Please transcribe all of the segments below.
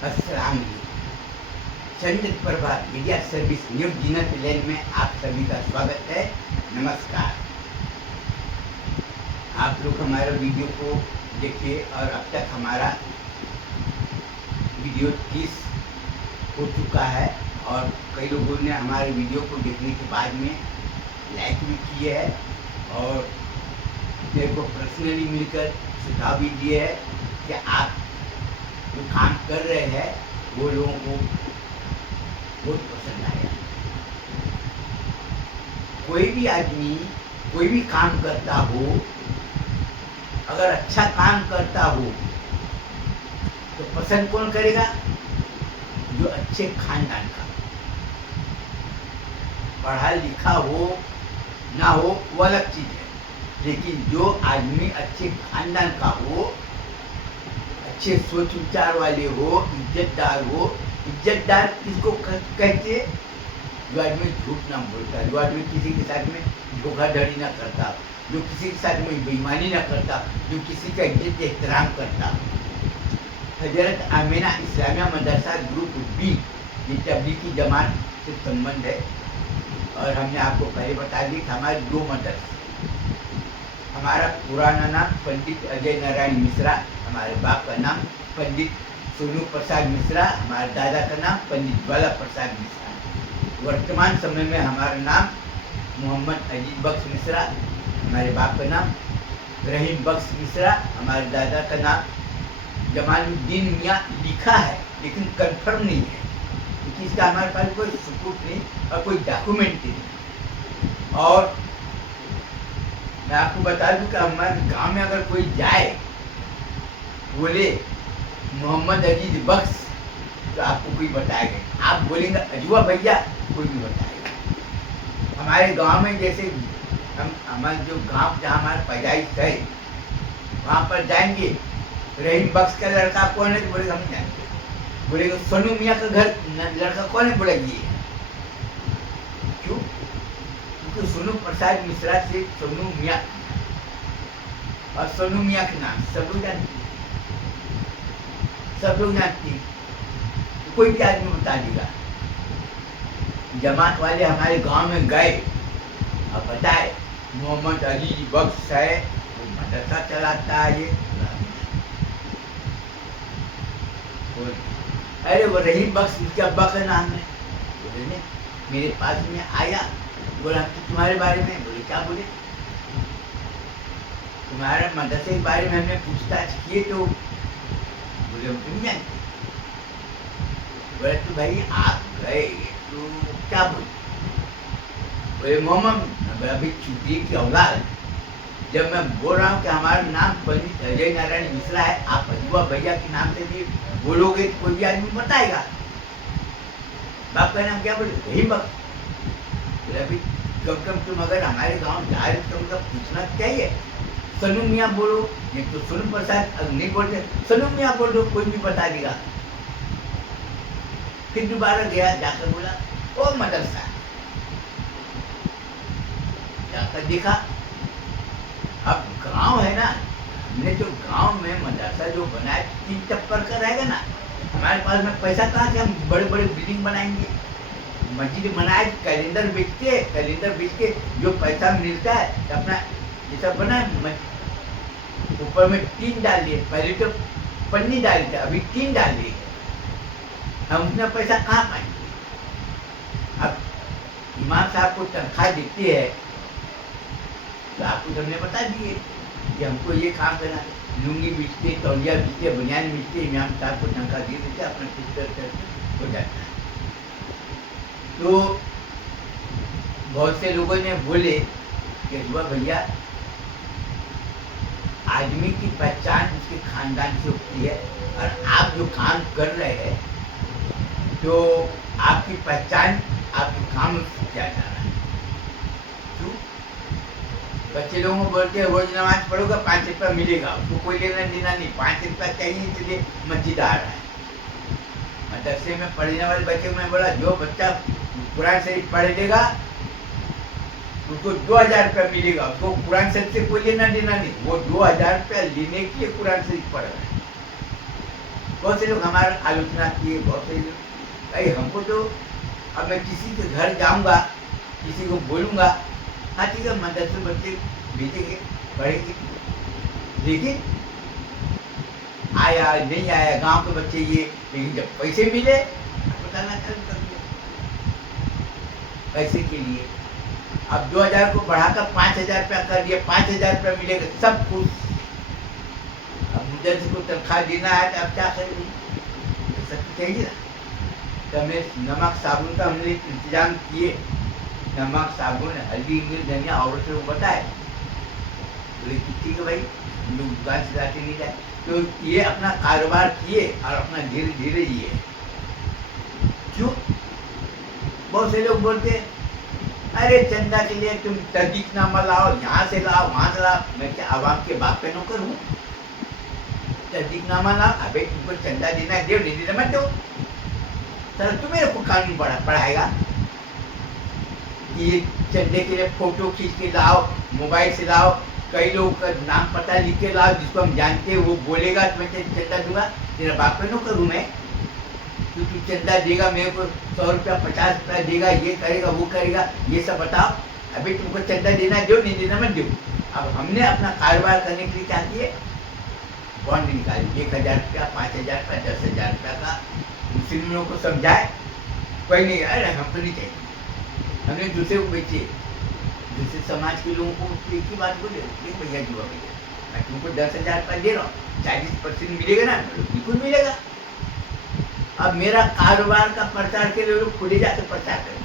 अस्सलाम चंद Prabha media service news जीनत लेन में आप सभी का स्वागत है। नमस्कार। आप लोग हमारे वीडियो को देखिए और अब तक हमारा वीडियो 30 हो चुका है और कई लोगों ने हमारे वीडियो को देखने के बाद में लाइक भी किए है और मेरे को पर्सनली मिलकर सुझाव भी दिए है कि आप जो काम कर रहे हैं वो लोगों को बहुत पसंद आया। कोई भी आदमी कोई भी काम करता हो, अगर अच्छा काम करता हो तो पसंद कौन करेगा? जो अच्छे खानदान का, पढ़ा लिखा हो ना हो वो अलग चीज है, लेकिन जो आदमी अच्छे खानदान का हो, अच्छे सोच विचार वाले हो, इज्जतदार हो। इज्जतदार किसको कहते? जो आदमी झूठ ना बोलता, जो आदमी किसी के साथ में धोखाधड़ी ना करता, जो किसी के साथ में बेईमानी ना करता, जो किसी का इज्जत एहतराम करता। हजरत आमिना इस्लामिया मदरसा ग्रुप बी ये तबलीगी जमात से संबंध है और हमने आपको पहले बता दी कि हमारे दो मदरसे। हमारा पुराना नाम पंडित अजय नारायण मिश्रा, हमारे बाप का नाम पंडित सोनू प्रसाद मिश्रा, हमारे दादा का नाम पंडित ज्वाला प्रसाद मिश्रा। वर्तमान समय में हमारा नाम मोहम्मद अजीज बख्श मिश्रा, हमारे बाप का नाम रहीम बख्श मिश्रा, हमारे दादा का नाम जमालुद्दीन मियाँ लिखा है लेकिन कंफर्म नहीं है क्योंकि इसका हमारे पास कोई सबूत नहीं और कोई डॉक्यूमेंट नहीं। और मैं आपको बता दूं कि हमारे गांव में अगर कोई जाए बोले मोहम्मद अजीज बख्श तो आपको कोई बताएगा। आप बोलेंगे अजवा भैया, कोई भी बताएगा। हमारे गांव में जैसे हम हमारे जो गांव जहाँ हमारा पैदाइश है वहाँ पर जाएंगे, रहीम बख्श का लड़का कौन है तो बोलेगा हम जानते। बोलेगा सोनू मियाँ का घर लड़का कौन है, बोलेगी क्यों? क्योंकि सोनू प्रसाद मिश्रा से सोनू मियाँ और सोनू मियाँ के नाम सब लोग जानते, सब लोग जानते हैं। कोई भी आदमी बता देगा। जमात वाले हमारे गांव में गए और बताए मोहम्मद अजीज बख्श है, वो मदरसा चलाता है ये। अरे वो रहीम बख्श इसके अब्बा का नाम है। बोले ने मेरे पास में आया, बोला कि तुम्हारे बारे में। बोले क्या? बोले तुम्हारे मदरसे के बारे में हमने पूछताछ किए तो बोले हम तुम जानते। बोले तो भाई आप गए तो क्या बोले? बोले मोहम्मद अभी चूतिए की औलाद, जब मैं बोल रहा हूँ कि हमारा नाम पंडित अजय नारायण मिश्रा है, आप अजवा भैया के नाम से भी बोलोगे तो कोई भी आदमी बताएगा। बाप का नाम क्या? बोले रहीम बख्श। बोले अभी कम कम तुम अगर हमारे गांव जा रहे तो तुमको पूछना चाहिए। सोनू मियाँ बोलो, नहीं तो सोनू प्रसाद नहीं बोलते, सोनू मियाँ बोल दो, कोई भी बता देगा। फिर दोबारा गया, जाकर बोला ओ मदरसा, जाकर देखा। अब गांव है ना, हमने जो गांव में मदरसा जो बनाया 3 टप्पर का रहेगा ना। हमारे पास में पैसा कहाँ से हम बड़े बड़े बिल्डिंग बनाएंगे? मस्जिद बनाए, कैलेंडर बेच के जो पैसा मिलता है अपना ये सब बनाए। ऊपर में टीन डाल दिए, पहले तो पन्नी डाली थी, अभी टीन डाल दिए। हम उतना पैसा कहाँ पाएंगे? अब इमाम साहब को तनख्वाह देती है तो आपको हमने बता दिए कि हमको ये काम करना। लुंगी बेचते, तौलिया बेचते, बनियान बेचते, इमाम साहब को तनख्वाह दे देते, अपना कुछ कर हो जाता है। तो बहुत से लोगों ने बोले कि अजवा भैया, आदमी की पहचान उसके खानदान से होती है और आप जो काम कर रहे हैं तो आपकी पहचान आपके काम से क्या जा रहा है। क्यों? बच्चे लोगों को बोलते हैं रोज नमाज पढ़ोगा 5 रुपया मिलेगा, उसको कोई लेना देना नहीं, 5 रुपया चाहिए इसलिए मस्जिद आ रहा है। मदरसे में पढ़ने वाले बच्चे में बोला जो बच्चा कुरान शरीफ पढ़ लेगा उसको 2000 रुपया मिलेगा, उसको कुरान शरीफ से कोई लेना देना नहीं, वो 2000 रुपया लेने के लिए कुरान शरीफ पढ़ रहा है। बहुत से लोग हमारा आलोचना किए, बहुत से लोग भाई हमको तो, अब मैं किसी के घर जाऊंगा, किसी को बोलूंगा, हाँ ठीक है मदरसे बच्चे भेजेंगे, पढ़ेंगे, लेकिन आया नहीं आया गांव के बच्चे ये, लेकिन जब पैसे मिले बताना चालू कर दिया पैसे के लिए। अब 2000 को बढ़ाकर 5000 रुपया कर दिया, 5000 रुपया मिलेगा सब कुछ। अब मुदरसे को तनख्वाह देना है तो अब क्या करेंगे, सब चाहिए ना। तो हमने नमक साबुन का हमने इंतजाम किए, नमक साबुन हल्दी मिर्च धनिया औरत लोग बताए, बोले कि ठीक है भाई हम लोग दुकान से जाते नहीं जाए, तो ये अपना कारोबार किए और अपना धीरे धीरे जिए। क्यों? बहुत से लोग बोलते अरे चंदा के लिए तुम तहकीकनामा लाओ, यहाँ से लाओ वहां से लाओ। मैं क्या आवाम के बाप पे नौकर हूँ? तहकीकनामा लाओ, अबे तुमको चंदा देना है दो, नहीं देना मत दो। सर तू मेरे को कानून पढ़ाएगा कि ये चंदे के लिए फोटो खींच के लाओ, मोबाइल से लाओ, कई लोग का नाम पता लिख के लाओ जिसको हम जानते हैं, वो बोलेगा तो मैं चंदा दूंगा। तेरा बाप पे नौकर हूँ मैं? तो तू चंदा देगा मेरे को 100 रुपया 50 रुपया देगा, ये करेगा वो करेगा, ये सब बताओ। अभी तुमको चंदा देना दो, नहीं देना मत दो। अब हमने अपना कारोबार करने के लिए क्या किए, बॉन्ड निकाली 1000 रुपया 5000 रुपया 10,000 रुपया का। मुस्लिमों को समझाए, कोई नहीं अरे हमको नहीं चाहिए, हमने दूसरे को बेचे। दूसरे समाज के लोगों को एक ही बात बोले, भैया जुआ भैया मैं तुमको 10,000 रुपया दे रहा हूँ, 40% मिलेगा ना? बिल्कुल मिलेगा। अब मेरा कारोबार का प्रचार के लिए लोग खुले जाकर प्रचार करें,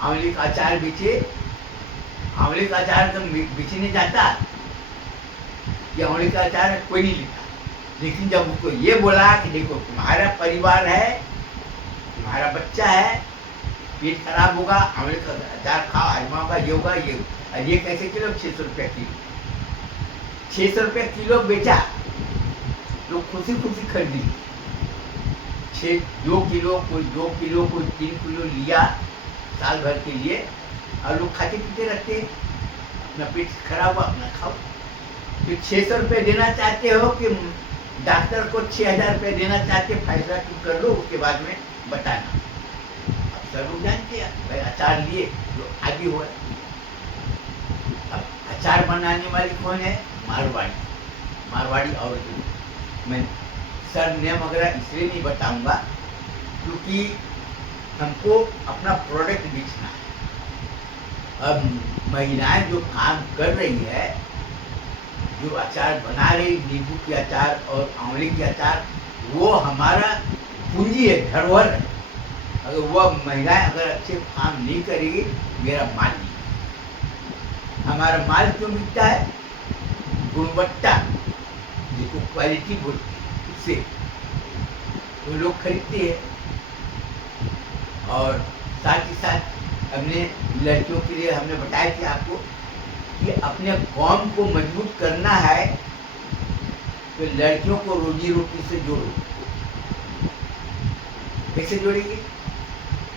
आंवले का अचार बेचे, आंवले का अचार बेचने जाता, ये आंवले का अचार कोई नहीं लेता। लेकिन जब उसको ये बोला कि देखो तुम्हारा परिवार है, तुम्हारा बच्चा है, पेट खराब होगा, आंवले का अचार खाओ, आजमा होगा, ये होगा, ये होगा। ये कैसे किलो? 600 रुपया किलो। 600 रुपया किलो बेचा, लोग खुशी खुशी खरीदी। 2 किलो, कोई 2 किलो, कोई 3 किलो लिया साल भर के लिए, और लोग खाते पीते रहते, अपना पेट खराब हुआ अपना खाओ। तो 600 रुपये देना चाहते हो कि डॉक्टर को 6000 रुपये देना चाहते, फैसला तुम कर लो, उसके बाद में बताना। अब सब लोग जानते हैं भाई अचार लिए जो आदि हुआ। अब अचार बनाने वाली कौन है? मारवाड़ी, मारवाड़ी औरत। मैं सर नेम वगैरह इसलिए नहीं बताऊंगा क्योंकि हमको अपना प्रोडक्ट बेचना है। अब महिलाएं जो काम कर रही है, जो अचार बना रही, नींबू के अचार और आंवले के अचार, वो हमारा पूंजी है, धरोहर है। अगर वो महिलाएं अगर अच्छे काम नहीं करेगी, मेरा माल नहीं। हमारा माल क्यों बिकता है? गुणवत्ता, जिसको क्वालिटी बोलते हैं, उससे वो लोग खरीदते हैं। और साथ ही साथ हमने लड़कियों के लिए हमने बताया कि आपको कि अपने कौम को मजबूत करना है तो लड़कियों को रोजी रोटी से जोड़ो। कैसे जोड़ेंगे?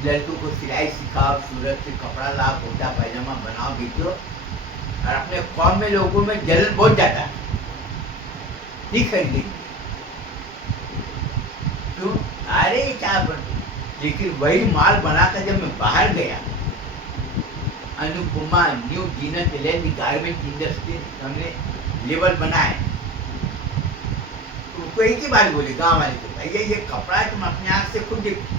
लड़कियों को सिलाई सिखाओ, सूरत से कपड़ा लाओ, कुर्ता पैजामा बनाओ, बेचो। और अपने कौम में लोगों में जलन बहुत ज्यादा है, नहीं खरीदेंगे। क्यों? अरे क्या बनते, लेकिन वही माल बनाकर जब मैं बाहर गया, अनुपमा न्यू जीनत एलेनी गारमेंट इंडस्ट्री हमने लेबल बनाए, तो उसको एक ही बात बोले गांव वाले को, भैया ये कपड़ा तुम अपने आँख से खुद देखो,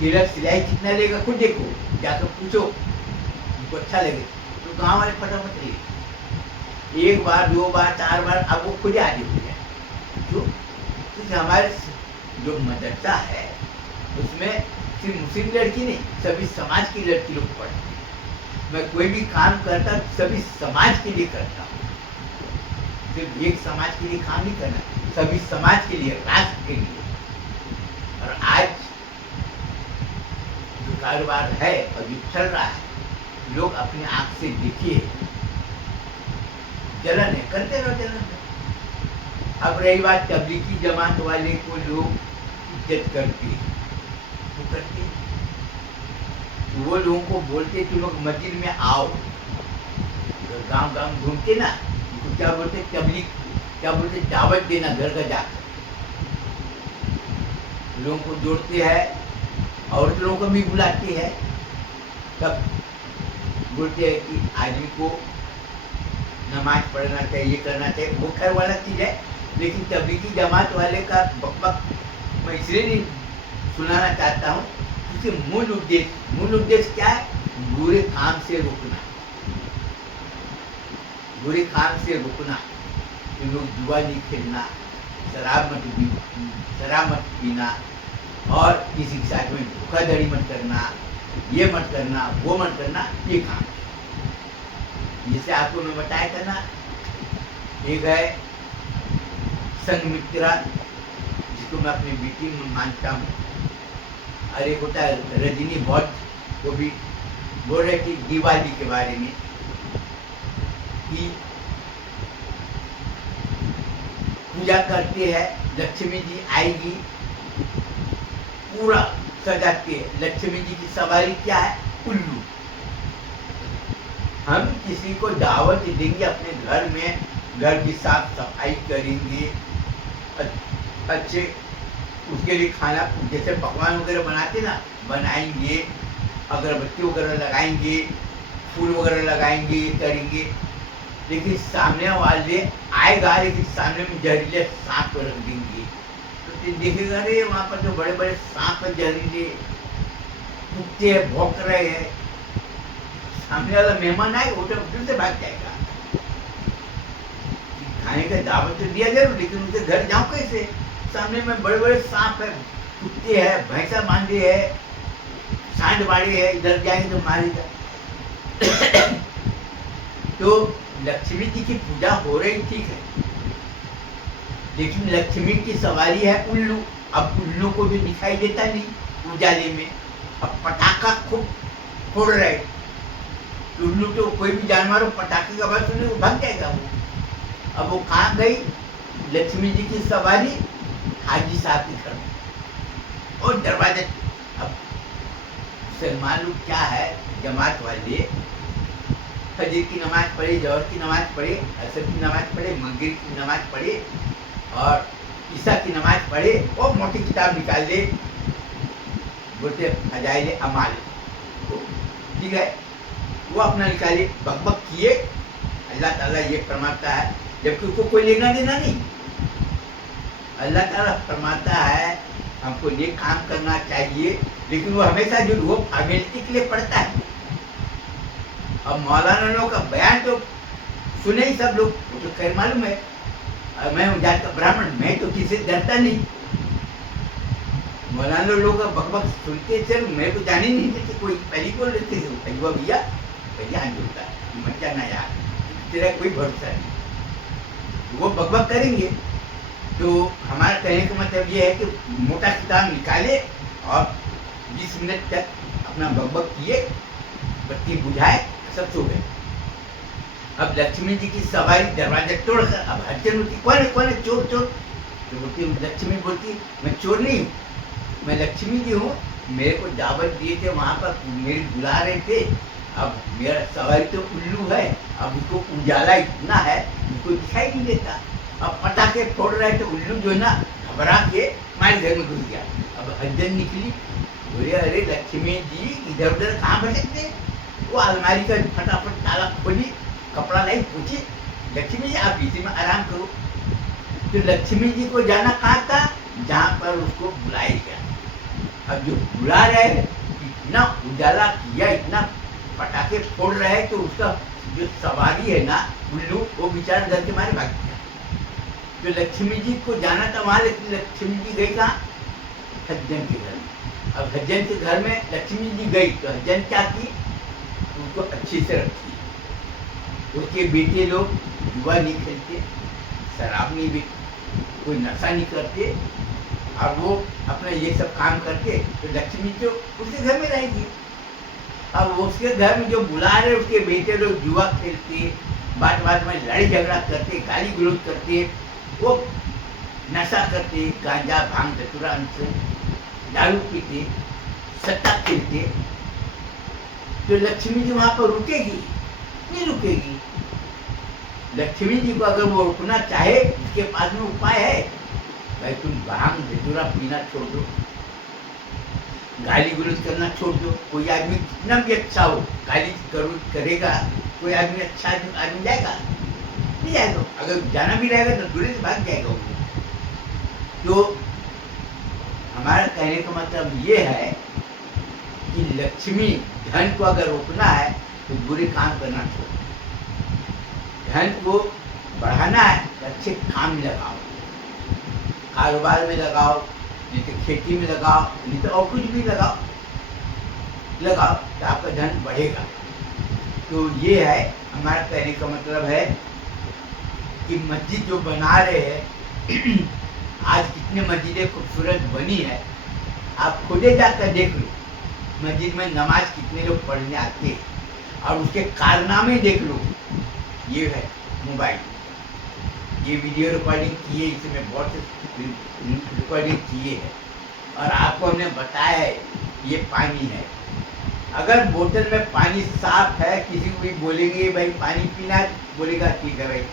टेलर सिलाई कितना लेगा खुद देखो, जाकर पूछो, उनको अच्छा लगे तो गांव वाले फटाफट ले। 1 बार 2 बार 4 बार अब वो खुद आदि हो जाए। क्यों? क्योंकि हमारे जो मदरसा है उसमें सिर्फ मुस्लिम लड़की नहीं, सभी समाज की लड़की लोग पढ़ते हैं। मैं कोई भी काम करता सभी समाज के लिए करता हूँ, सिर्फ एक समाज के लिए काम नहीं करना, सभी समाज के लिए, राष्ट्र के लिए। और आज जो कारोबार है और जो चल रहा है, लोग अपनी आंख से देखिए, जलन है, करते रहो जलन है। अब रही बात तबलीगी जमात वाले को लोग इज्जत करते हैं, वो करते हैं, वो लोगों को बोलते तुम लोग मस्जिद में आओ, गांव गांव घूमते ना, उनको क्या बोलते? तबलीग। क्या बोलते, दावत देना घर का जाकर, लोगों को जोड़ते हैं, औरत लोगों को भी बुलाती है, तब बोलते हैं कि आदमी को नमाज पढ़ना चाहिए, करना चाहिए, वो खैर वाला चीज है। लेकिन तबलीगी जमात वाले का बकबक मैं इसलिए नहीं सुनाना चाहता हूँ, क्योंकि मूल उद्देश्य क्या है? बुरे काम से रुकना, बुरे काम से रुकना। कि लोग जुआ नहीं खेलना, शराब मत पीना, और किसी के साथ में धोखाधड़ी मत करना, ये मत करना, वो मत करना, ये काम। जिसे आपको मैं बताया था ना, एक है संगमित्रा, जिसको मैं अपनी बेटी में मानता हूँ, और एक होता है रजनी बौद्ध, वो भी बोल रहे थे दिवाली के बारे में कि पूजा करते हैं, लक्ष्मी जी आएगी, पूरा सजाते हैं। लक्ष्मी जी की सवारी क्या है? उल्लू। हम किसी को दावत देंगे अपने घर में, घर की साफ सफाई करेंगे, अच्छे उसके लिए खाना जैसे पकवान वगैरह बनाते ना, बनाएंगे, अगरबत्ती वगैरह लगाएंगे, फूल वगैरह लगाएंगे, ये करेंगे। लेकिन सामने वाले आएगा, लेकिन सामने में जहरीले सांप रख देंगे, तो देखेगा रे वहां पर जो बड़े बड़े सांप जहरीले कुत्ते भौंक रहे हैं, सामने वाला मेहमान आएगा, वो तो फिर से भाग जाएगा। खाने का दावत तो दिया जरूर, लेकिन उनके घर जाऊं कैसे? सामने में बड़े बड़े सांप है, कुत्ते है, भैंसा बांधे है, सांड बाड़े है, इधर जाएंगे तो मारेगा। तो लक्ष्मी जी की पूजा हो रही, ठीक है, लेकिन लक्ष्मी की सवारी है उल्लू। अब उल्लू को भी दिखाई देता नहीं उजाले में, अब पटाखा खूब फोड़ रहे, उल्लू तो कोई भी जानवर हो, पटाखे का आवाज सुने वो भाग जाएगा वो। अब वो कहाँ गई? लक्ष्मी जी की सवारी हाजी साहब के घर में, और दरवाजे। अब सलमान लोग क्या है, जमात वाले फजर की नमाज पढ़े, जौहर की नमाज पढ़े, असर की नमाज पढ़े, मगरिब की नमाज पढ़े, और ईसा की नमाज पढ़े, और मोटी किताब निकाल दे, बोलते फजाइल अमाल, ठीक है, वो अपना निकाले, बकबक किए, अल्लाह ताला ये फरमाता है, जबकि उसको कोई लेना देना नहीं। अल्लाह ताला फरमाता है हमको ये काम करना चाहिए, लेकिन वो हमेशा जो वो फॉर्मेलिटी के लिए पढ़ता है। अब मौलाना लोगों का बयान तो सुने ही सब लोग, वो तो खैर मालूम है, मैं हूँ जात का ब्राह्मण, मैं तो किसी से डरता नहीं। मौलाना लोगों का बकबक सुनते चल, मैं तो जान ही नहीं देते, कोई पहली बोल लेते थे भैया भैया होता है, मत जाना यार, तेरा कोई भरोसा नहीं, वो बकबक करेंगे। तो हमारा कहने का मतलब ये है कि मोटा किताब निकाले और 20 मिनट तक अपना बकबक किए, बत्ती बुझाए, सब सो गए। अब लक्ष्मी जी की सवारी दरवाजा तोड़कर, अब हजन होती, कौन है चोर चोर? तो बोलती लक्ष्मी, बोलती मैं चोर नहीं हूँ, मैं लक्ष्मी जी हूँ, मेरे को दावत दिए थे, वहां पर मेरे बुला रहे थे, अब मेरा सवारी तो उल्लू है, अब उसको उजाला इतना है उसको दिखाई नहीं देता, अब पटाखे फोड़ रहे थे, उल्लू जो है ना घबरा के हमारे घर में घुस गया। अब हजन निकली, बोले अरे लक्ष्मी जी इधर उधर कहाँ भटकते? वो अलमारी का फटाफट ताला खोली, कपड़ा लाई, पूछी लक्ष्मी जी आप इसी में आराम करो। तो लक्ष्मी जी को जाना कहाँ था? जहाँ पर उसको बुलाया गया। अब जो बुला रहे इतना उजाला किया, इतना पटाखे फोड़ रहे हैं, तो उसका जो सवारी है ना उल्लू, वो बेचारा डर के मारे भाग गया। तो लक्ष्मी जी को जाना था वहां, लेकिन लक्ष्मी जी गई कहाँ? हज्जन के घर में। अब हज्जन के घर में लक्ष्मी जी गई तो हज्जन क्या की? उसको अच्छे से रखी। उसके बेटे लोग जुआ नहीं खेलते, शराब नहीं पीते, कोई नशा नहीं करते, और वो अपना ये सब काम करते, तो लक्ष्मी तो उसके घर में रहेगी। अब उसके घर में जो बुला रहे उसके बेटे लोग जुआ खेलते, बात बात में लड़ाई झगड़ा करते, गाली गलौज करते, वो नशा करते, गांजा भांग धतूरा से दारू पीते, सट्टा खेलते, तो लक्ष्मी जी वहां पर रुकेगी? नहीं रुकेगी। लक्ष्मी जी को अगर वो रोकना चाहे, उसके पास में उपाय है। भाई तुम भांग धतूरा पीना छोड़ दो, गाली गलौज करना छोड़ दो। कोई आदमी कितना भी अच्छा हो, गाली गलौज करेगा, कोई आदमी अच्छा आदमी जाएगा? नहीं जाएगा। अगर जाना भी रहेगा तो दूर से भाग जाएगा वो। तो हमारा कहने का मतलब ये है कि लक्ष्मी धन को अगर रोकना है तो बुरे काम करना छोड़, धन को बढ़ाना है तो अच्छे काम में लगाओ, कारोबार में लगाओ, नहीं तो खेती में लगाओ, नहीं तो और कुछ भी लगाओ तो आपका धन बढ़ेगा। तो ये है हमारा कहने का मतलब है कि मस्जिद जो बना रहे हैं आज कितने मस्जिदें खूबसूरत बनी है, आप खुदे जाकर देख लो मस्जिद में नमाज कितने लोग पढ़ने आते हैं और उसके कारनामे देख लो। ये है मोबाइल, ये वीडियो रिकॉर्डिंग किए, इसमें बहुत से रिकॉर्डिंग किए है और आपको हमने बताया है ये पानी है। अगर बोतल में पानी साफ है, किसी को भी बोलेंगे भाई पानी पीना है, बोलेगा ठीक है भाई।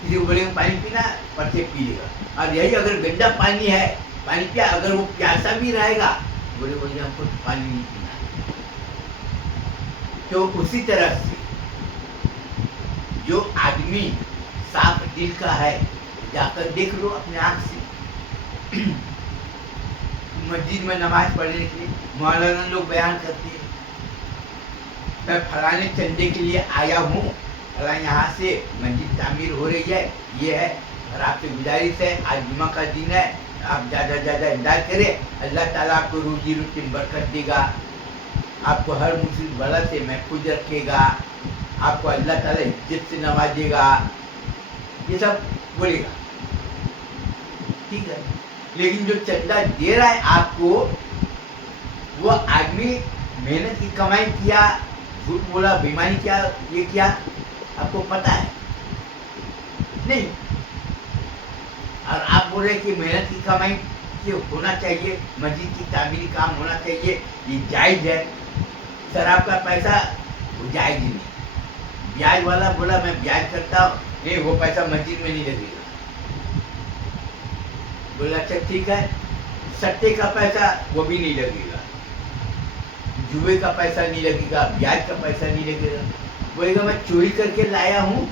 किसी को बोलेंगे पानी पीना है, पर्चे पी लेगा। और यही अगर गंदा पानी है, पानी पिया, अगर वो प्यासा भी रहेगा बोले हमको तो पानी नहीं पीना है। तो उसी तरह से जो आदमी साफ दिल का है, जाकर देख लो अपने आँख से। मस्जिद में नमाज पढ़ने के लिए मौलाना लोग बयान करते हैं, मैं फलाने चंदे के लिए आया हूँ, फला यहाँ से मस्जिद तामीर हो रही है, ये है, और आपसे गुजारिश है आज जुमा का दिन है, आप ज़्यादा ज़्यादा इमदाद करें, अल्लाह ताला आपको रोजी रोटी में बरकत देगा, आपको हर मुसीबत बला से महफूज रखेगा, आपको अल्लाह ताला इज्जत से नवाजेगा, ये सब बोलेगा, ठीक है। लेकिन जो चंदा दे रहा है आपको, वो आदमी मेहनत की कमाई किया, झूठ बोला, बेईमानी किया, ये किया, आपको पता है नहीं। और आप बोल रहे कि मेहनत की कमाई से होना चाहिए, मस्जिद की तामीरी काम होना चाहिए, ये जायज़ है। शराब का पैसा वो जायज़ ही नहीं। ब्याज वाला बोला मैं ब्याज करता हूँ, नहीं वो पैसा मस्जिद में नहीं लगेगा। बोला अच्छा ठीक है, सट्टे का पैसा वो भी नहीं लगेगा, जुए का पैसा नहीं लगेगा, ब्याज का पैसा नहीं लगेगा। बोलेगा मैं चोरी करके लाया हूँ,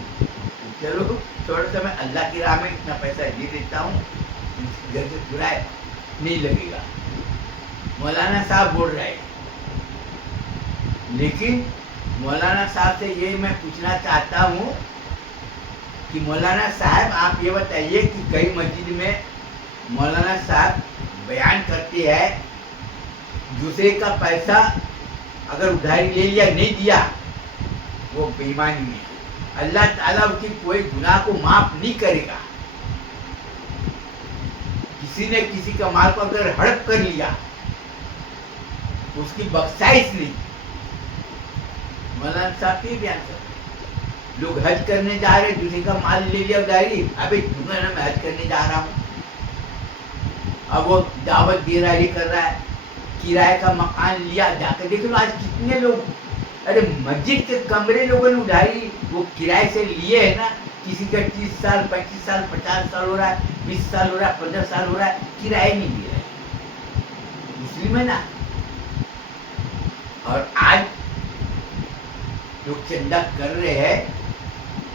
चलो थोड़ा सा मैं अल्लाह की राह में इतना पैसा दे देता हूँ, घर से बुराए नहीं लगेगा। मौलाना साहब बोल रहे हैं, लेकिन मौलाना साहब से ये मैं पूछना चाहता हूँ कि मौलाना साहब आप ये बताइए कि कई मस्जिद में मौलाना साहब बयान करते हैं दूसरे का पैसा अगर उधारी ले लिया नहीं दिया वो बेईमानी है, अल्लाह ताला उसकी कोई गुनाह को माफ नहीं करेगा। किसी ने किसी का माल को अगर हड़प कर लिया उसकी बख्शाइश नहीं। मौलाना साहब ये बयान कर, लोग हज करने जा रहे, दूसरे का माल ले लिया उधारी, अबे दूंगा ना मैं हज करने जा रहा हूँ, अब वो दावत दे रहा है, ये कर रहा है, किराए का मकान लिया, जाकर देख लो आज कितने लोग, अरे मस्जिद के कमरे लोगों ने उधारी वो किराए से लिए है ना, किसी का 30 साल 35 साल 50 साल हो रहा है, 20 साल हो रहा है, 15 साल हो रहा है, किराए नहीं दे रहे, मुस्लिम है ना। और आज लोग चंदा कर रहे हैं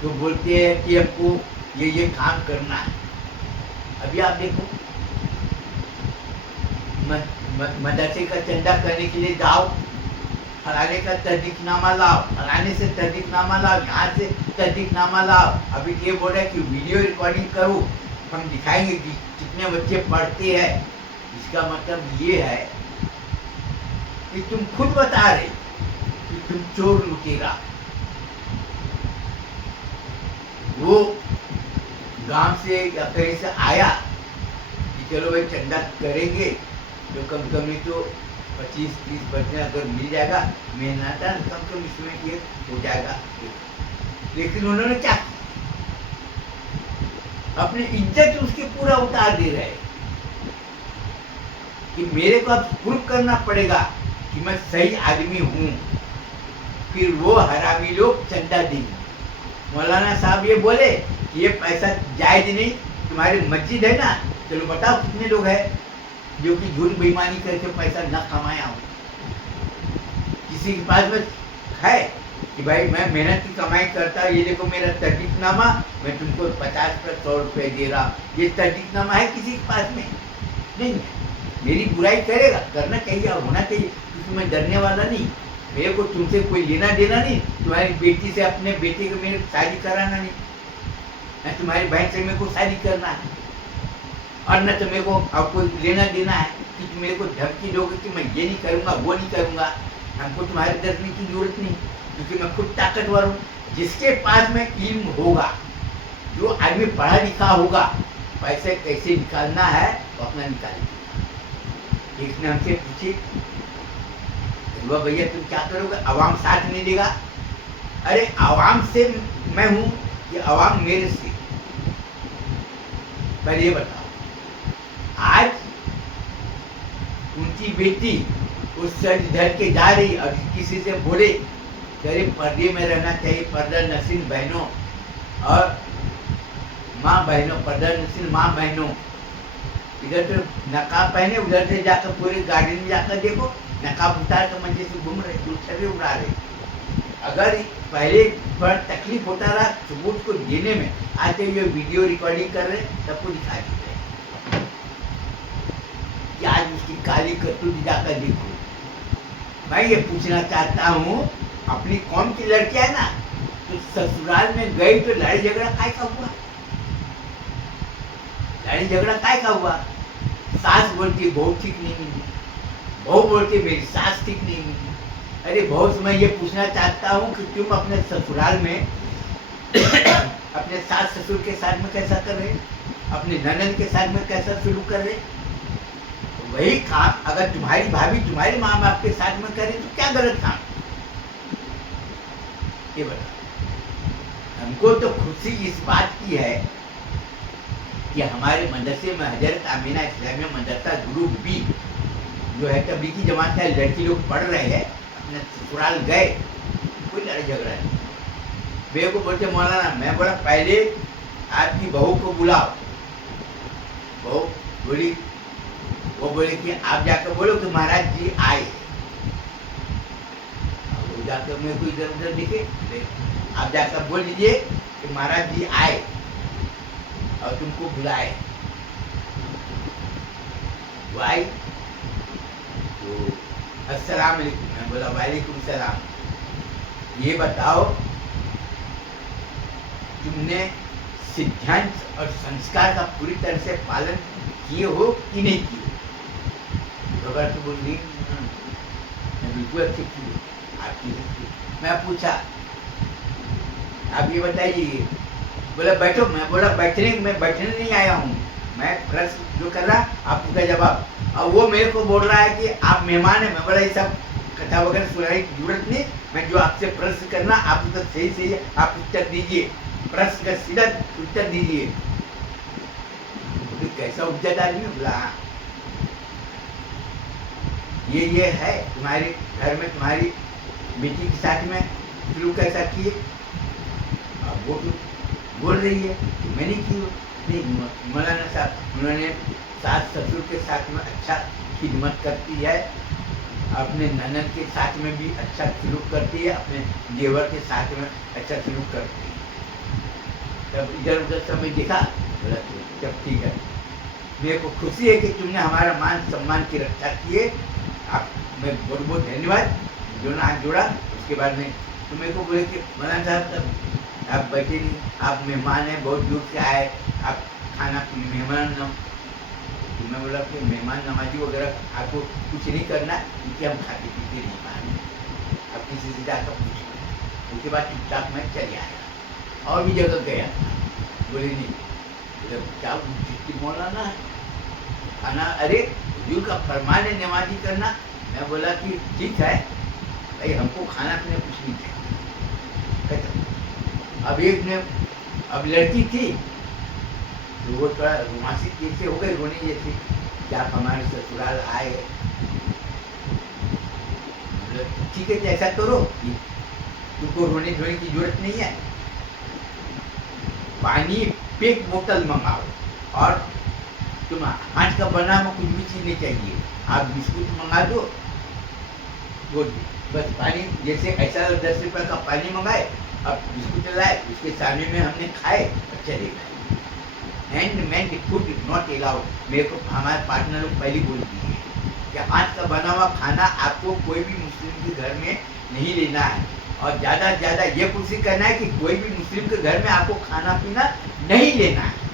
तो बोलते हैं कि हमको ये काम करना है। अभी आप देखो मदरसे का चंदा करने के लिए जाओ, फलाने का तहदीकनामा लाओ, फलाने से तहदीकनामा लाओ, यहाँ से तहदीकनामा लाओ। अभी ये बोल रहे हैं कि वीडियो रिकॉर्डिंग करो, हम दिखाएंगे कि कितने बच्चे पढ़ते हैं। इसका मतलब ये है कि तुम खुद बता रहे कि तुम चोर लुटेरा। वो गांव से या कहीं से आया कि चलो भाई चंदा करेंगे, जो कम से कम नहीं तो 25-30% अगर मिल जाएगा, मेहनत है कम से कम इसमें ये हो जाएगा। लेकिन उन्होंने क्या अपनी इज्जत उसकी पूरा उतार दे रहे कि मेरे को अब प्रूफ करना पड़ेगा कि मैं सही आदमी हूँ। फिर वो हरामी लोग चंदा देंगे। मौलाना साहब ये बोले कि ये पैसा जायज नहीं, तुम्हारी मस्जिद है ना, चलो बताओ कितने लोग हैं जो कि झूठ बेईमानी करके पैसा न कमाया हो। किसी के पास में है कि भाई मैं मेहनत की कमाई करता, ये देखो मेरा तर्दीकनामा, मैं तुमको 50 पर 100 रुपये दे रहा, ये तर्दीकनामा है किसी के पास में? नहीं है। मेरी बुराई करेगा, करना चाहिए और होना चाहिए, क्योंकि मैं डरने वाला नहीं। मेरे को तुमसे कोई लेना देना नहीं, तुम्हारी बेटी से अपने बेटे को मेरे शादी कराना नहीं, न तुम्हारी बहन से मेरे को शादी करना है, और न तो मेरे को अब कोई लेना देना है कि तुम मेरे को धमकी दोगे कि मैं ये नहीं करूँगा वो नहीं करूँगा। हमको तुम्हारे डरने की जरूरत नहीं, क्योंकि मैं खुद ताकतवर हूँ। जिसके पास में इल्म होगा, जो आदमी पढ़ा लिखा होगा, पैसे कैसे निकालना है वो अपना निकालेगा। एक ने हमसे पूछी, भैया तुम क्या करोगे, आवाम साथ नहीं देगा? अरे आवाम से मैं हूं कि आवाम मेरे से? पहले ये बताओ। आज उनकी बेटी उस सर धर के जा रही और किसी से बोले अरे पर्दे में रहना चाहिए, पर्दा नसीन बहनों और माँ बहनों, पर्दा नसीन माँ बहनों, इधर तो नकाब पहने, उधर से जाकर पूरे गार्डन में जाकर देखो नकाब उतार कर मंजे से घूम रहे, दूसरे उड़ा रहे। अगर पहले पर तकलीफ होता रहा सबूत को देने में, आते हुए वीडियो रिकॉर्डिंग कर रहे, सबको दिखा देते कि आज उसकी काली करतूत जाकर देखो। मैं ये पूछना चाहता हूँ, अपनी कौम की लड़कियां है ना, तो ससुराल में गई तो लड़ाई झगड़ा काय का हुआ? लड़ाई झगड़ा काय का हुआ? सास बोलती बहू ठीक नहीं मिली, बहू बोलती मेरी सास ठीक नहीं मिली। अरे बहुत मैं ये पूछना चाहता हूँ कि तुम अपने ससुराल में अपने सास ससुर के साथ में कैसा कर रहे, अपने ननद के साथ में कैसा शुरू कर रहे? वही काम अगर तुम्हारी भाभी तुम्हारे माँ बाप के साथ में करे तो क्या गलत काम? ये बता। हमको तो खुशी इस बात की है कि हमारे मदरसे में हजरत आमीना इस्लामिया मदरसा ग्रुप बी जो है तबलीगी जमात है, लड़की लोग पढ़ रहे हैं, अपने ससुराल गए, कोई लड़ाई झगड़ा नहीं। मेरे को बोलते मौलाना, मैं बोला पहले आपकी बहू को बुलाओ। बहू बोली, वो बोले कि आप जाकर बोलो कि महाराज जी आए। वो जाकर मेरे को इधर उधर दिखे, आप जाकर बोल दीजिए कि महाराज जी आए और तुमको बुलाए। वो आई तो अस्सलाम वालेकुम, मैं बोला वालेकुम सलाम। ये बताओ तुमने सिद्धांत और संस्कार का पूरी तरह से पालन किए हो कि नहीं किए? तो बोल रही मैं बिल्कुल अच्छी की आपकी। मैं पूछा आप ये बताइए, बोला बैठो। मैं बोला मैं बैठने नहीं आया हूँ, मैं प्रश्न जो कर रहा आपको का जवाब। अब वो मेरे को बोल रहा है कि आप मेहमान हैं। मैं बोला ये सब कथा वगैरह सुनाने की जरूरत नहीं, मैं जो आपसे प्रश्न करना आप तो सही सही आप उत्तर दीजिए, प्रश्न का सीधा उत्तर दीजिए। कैसा उपजत आदमी? बोला ये है तुम्हारे घर में तुम्हारी बेटी के साथ में शुरू कैसा किए? अब वो तो बोल रही है कि मैंने की हो। नहीं मौलाना साहब, उन्होंने सास ससुर के साथ में अच्छा खिदमत करती है, अपने ननद के साथ में भी अच्छा सलूक करती है, अपने देवर के साथ में अच्छा सलूक करती है। तब इधर उधर समय देखा, बोला तब ठीक है, मेरे को खुशी है कि तुमने हमारा मान सम्मान की रक्षा की है, आप मैं बहुत बहुत धन्यवाद। जो ना हाथ जोड़ा, उसके बाद में तो मेरे को बोले कि मौलाना साहब आप बैठे नहीं, आप मेहमान हैं, बहुत दूर से आए, आप खाना मेहमान न। तो मैं बोला कि मेहमान नमाजी वगैरह आपको कुछ नहीं करना, क्योंकि हम खाते पीते नहीं पाए, आप किसी से जाकर पूछ। उसके बाद चुपचाप मैं चले आया और भी जगह गया, बोले नहीं, बोले क्या जितनी मौलाना है खाना, अरे हुजूर का फरमान है नमाजी करना। मैं बोला कि ठीक है भाई, हमको खाना पीना कुछ नहीं चाहिए। अब एक ने अब लड़की थी तो वो थोड़ा रोमांसिक जैसे हो गई, रोने जैसे कि आप हमारे ससुराल आए। ठीक है जैसा करो, तुमको रोने धोने की जरूरत नहीं है। पानी पैक बोतल मंगाओ, और तुम हाथ का बना हुआ कुछ भी चीज नहीं चाहिए, आप बिस्कुट मंगा दो, वो बस पानी, जैसे ऐसा 10 रुपए का पानी मंगाए, अब बिस्कुट लाए, उसके सामने में हमने खाए और चले गए। Handmade food is not allowed. मेरे को हमारे पार्टनर लोग पहले बोल दिए कि हाथ का बना हुआ खाना आपको कोई भी मुस्लिम के घर में नहीं लेना है, और ज़्यादा से ज़्यादा ये कोशिश करना है कि कोई भी मुस्लिम के घर में आपको खाना पीना नहीं लेना है।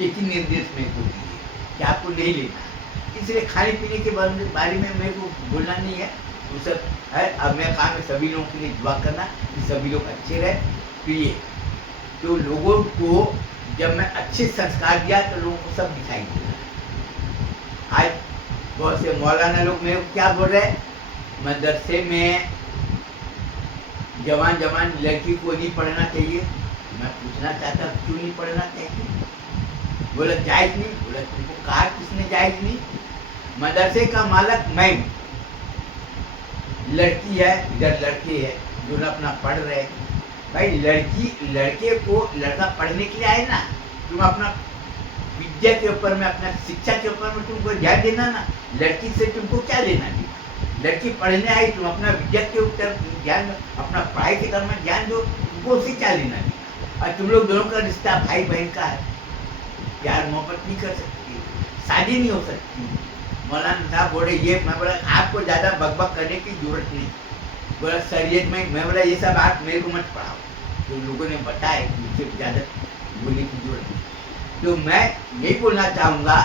एक ही निर्देश मेरे को दिए कि आपको नहीं लेना है, इसलिए खाने पीने के बारे में मेरे को बोलना नहीं है, वो सब है। अब मैं कहा मैं सभी लोगों के लिए दुआ करना कि सभी लोग अच्छे रहे, प्रिय। तो लोगों को जब मैं अच्छे संस्कार दिया तो लोगों को सब दिखाई दिया। आज बहुत से मौलाना लोग मेरे को क्या बोल रहे हैं, मदरसे में जवान जवान लड़की को नहीं पढ़ना चाहिए। मैं पूछना चाहता हूँ क्यों नहीं पढ़ना चाहिए? बोला जायज नहीं। बोला तुमको कहा किसने जायज नहीं? मदरसे का मालिक मैं हूँ, लड़की है इधर, लड़के है जो अपना पढ़ रहे हैं। भाई लड़की लड़के को, लड़का पढ़ने के लिए आए ना, तुम अपना विद्या के ऊपर में, अपना शिक्षा के ऊपर में तुमको ध्यान देना ना। लड़की से तुमको क्या लेना देना? लड़की पढ़ने आई, तुम अपना विद्या के ऊपर ध्यान, अपना पढ़ाई के तरफ में ध्यान दो, तुमको उससे क्या लेना देना? और तुम लोग दोनों का रिश्ता भाई बहन का है, प्यार मोहब्बत नहीं कर सकती, शादी नहीं हो सकती। मौलाना साहब बोले ये, मैं बोला आपको ज्यादा बकबक करने की जरूरत नहीं। बोला शरीयत में, मैं बोला ये सब बात मेरे को मत पढ़ाओ, जो लोगों ने बताया मुझे ज्यादा बोलने की जरूरत नहीं। तो मैं यही बोलना चाहूंगा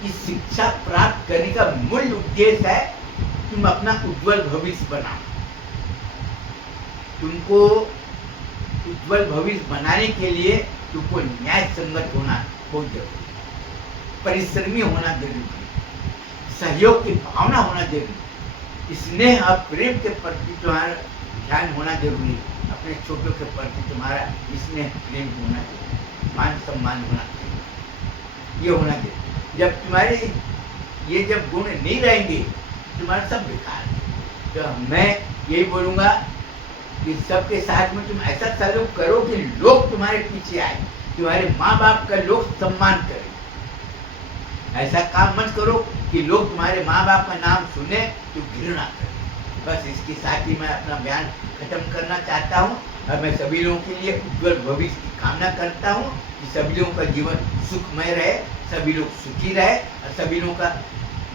कि शिक्षा प्राप्त करने का मूल उद्देश्य है तुम अपना उज्जवल भविष्य बनाओ। तुमको उज्जवल भविष्य बनाने के लिए तुमको न्याय संगत होना बहुत जरूरी है, परिश्रमी होना जरूरी है, सहयोग की भावना होना जरूरी है, स्नेह और प्रेम के प्रति तुम्हारा ध्यान होना जरूरी है, अपने छोटों के प्रति तुम्हारा स्नेह प्रेम होना चाहिए, मान सम्मान होना चाहिए, ये होना चाहिए। जब तुम्हारे ये जब गुण नहीं रहेंगे तुम्हारा सब बेकार है। तो मैं यही बोलूंगा कि सबके साथ में तुम ऐसा सलूक करो कि लोग तुम्हारे पीछे आए, तुम्हारे माँ बाप का लोग सम्मान करें। ऐसा काम मत करो कि लोग तुम्हारे माँ बाप का नाम सुने तो घृणा करें। बस इसके साथ ही मैं अपना बयान खत्म करना चाहता हूँ, और मैं सभी लोगों के लिए उज्जवल भविष्य की कामना करता हूँ कि सभी लोगों का जीवन सुखमय रहे, सभी लोग सुखी रहे, और सभी लोगों का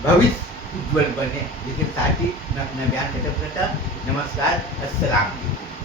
भविष्य उज्जवल बने। लेकिन साथ ही मैं अपना बयान खत्म करता हूँ। नमस्कार, अस्सलाम वालेकुम।